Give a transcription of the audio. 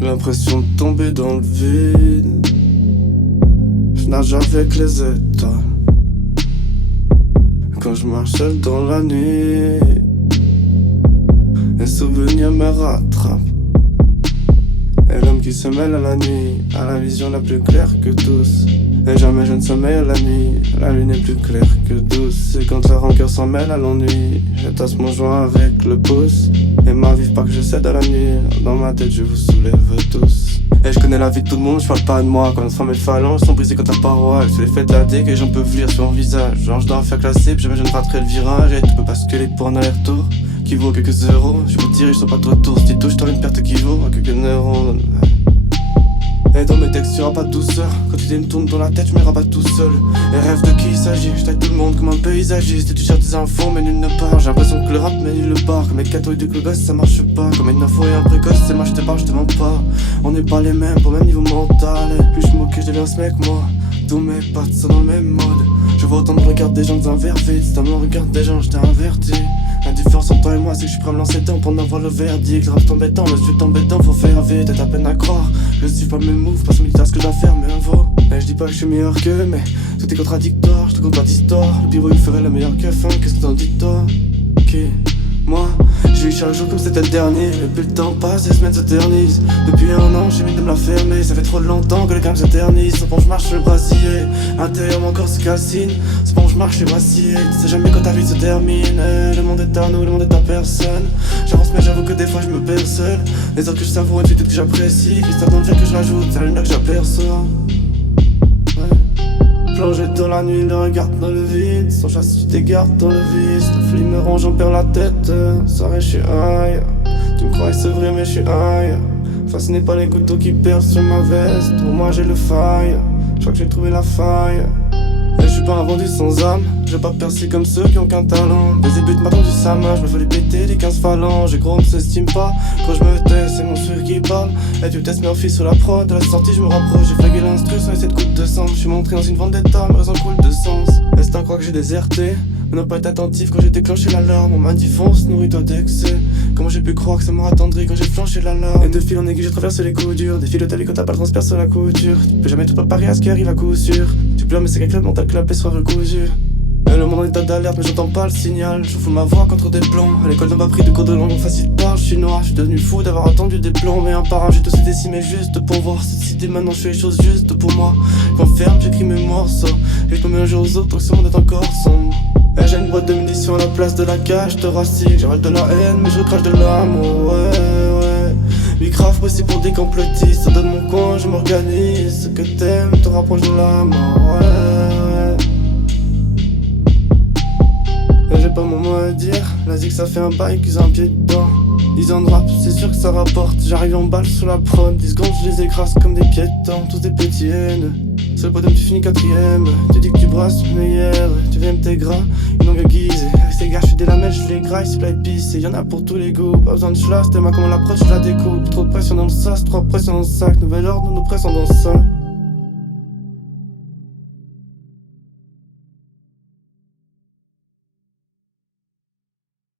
L'impression de tomber dans le vide. Je nage avec les étoiles quand je marche seul dans la nuit. Les souvenirs me rattrapent. Et l'homme qui se mêle à la nuit a la vision la plus claire que tous. Et jamais je ne sommeille à la nuit. La lune est plus claire que douce. Et quand la rancœur s'en mêle à l'ennui, je tasse mon joint avec le pouce. Et m'arrive pas que je cède à la nuit. Dans ma tête je vous soulève tous. Et je connais la vie de tout le monde, je parle pas de moi. Quand notre femme et le phalange sont brisées contre la paroi. Elle se les fait de la dégue et j'en peux lire sur mon visage. Genre je dois faire classer, puis jamais je ne raterai le virage. Et tu peux basculer pour un aller-retour qui vaut quelques euros. Je vous dirige sur pas de retour. Si tu touches, t'auras une perte qui vaut quelques neurones. Et dans mes textes y'aura pas de douceur. Quand l'idée me tourne dans la tête, je me rabatte tout seul. Et rêve de qui il s'agit, je taille tout le monde comme un paysagiste. Et tu cherches des infos mais nul ne part. J'ai l'impression que le rap mais nul le part. Comme les catholiques de Clogos ça marche pas. Comme une info et un précoce, c'est moi je te parle, je te mens pas. On n'est pas les mêmes, pour le même niveau mental. Et plus je m'occupe, je deviens ce mec moi. Tous mes potes sont dans le même mode. Je vois autant de regards des gens dans un verre vide. Si t'as mon regard des gens, je t'ai inverti. La différence entre toi et moi c'est que je suis prêt à me lancer dedans pour en avoir le verdict. Le rap tombe dedans, le suis tombé dedans, faut faire vite. T'as à peine à croire, je suis pas mes moves, pas militaire ce que je dois faire mais un vaut. Et je dis pas que je suis meilleur qu'eux mais tout est contradictoire, je te compte pas d'histoire. Le pivot il ferait le meilleur que fin, qu'est-ce que t'en dis toi? Ok, moi, je vis chaque jour comme c'était le dernier. Et plus le temps passe, les semaines s'éternisent. Depuis un an, j'ai mis de me la fermer. Ça fait trop longtemps que le calme s'éternise. Cependant je marche sur le brassier. Intérieur mon corps se calcine. Cependant je marche, je suis brassier. Tu sais jamais quand ta vie se termine. Le monde est à nous, le monde est à personne. J'avance mais j'avoue que des fois je me perds seul. Les heures que je savoure, une que j'apprécie. L'histoire dans le fait que je rajoute, c'est la lumière que j'aperçois. Plongé dans la nuit, le regard dans le vide. Sans chasse, tu t'égares dans le vice. La folie me ronge, j'en perds la tête. Soirée, je suis aïe. Tu me crois c'est vrai, mais je suis aïe. Fasciné par les couteaux qui percent sur ma veste. Pour moi, j'ai le faille. Je crois que j'ai trouvé la faille. Et je suis pas un vendu sans âme. Je vais pas percer comme ceux qui ont qu'un talent. Des buts m'attendent du sama, je me fais les péter des 15 phalanges. Et gros, on ne s'estime pas. Quand je me tais, c'est mon sourire qui parle. Et tu testes mes refis sur la prod. De la sortie, je me rapproche. J'ai flagué l'instru sans essayer de coups de sang. Je suis montré dans une vendetta, ma raison coule de sens. Est-ce t'en crois que j'ai déserté? Mais non pas être attentif quand j'ai déclenché l'alarme. On m'a dit fonce, nourris-toi d'excès. Comment j'ai pu croire que ça m'aurait attendri quand j'ai flanché l'alarme? Et de fil en aiguille j'ai traversé les coups durs. Des fils de ta vie quand t'as pas le transperce sur la couture. Tu peux jamais tout préparer à ce qui arrive à coup sûr. Tu pleures mais c'est qu'avec le mental que la paix soit recousue. Et le monde en état d'alerte mais j'entends pas le signal. Je fous ma voix contre des plombs. À l'école n'a pas pris de cours de langue facile parle. Je suis noir, je suis devenu fou d'avoir attendu des plombs. Mais un par un j'ai tous décimé juste pour voir cette cité. Maintenant je fais les choses justes pour moi. J'enferme, j'écris mes morceaux. J'ai tombé un jour aux autres, donc ce monde est encore sombre. Et j'ai une boîte de munitions à la place de la cage thoracique. J'avale de la haine mais je recrache de l'amour, ouais. Lui grave pressé pour des complotistes. Ça donne mon coin, je m'organise. Ce que t'aimes te rapproche de la mort, ouais. Et j'ai pas mon mot à dire. La zig ça fait un bail qu'ils ont un pied dedans. 10 ans de rap, c'est sûr que ça rapporte. J'arrive en balle sous la prod. 10 secondes, je les écrase comme des piétons. Tous des petits haines. Sur le podium, tu finis 4ème. Tu dis que tu brasses meilleur. Tu viens tes gras, une longue aiguise. Avec ces gars, je fais des lamelles, je les graille, c'est plat épicé. Y'en a pour tous les goûts. Pas besoin de schlass, t'aimes comment l'approche, je la découpe. Trop de pression dans le sas, trop de pression dans le sac. Nouvel ordre, nous nous pressons dans ça.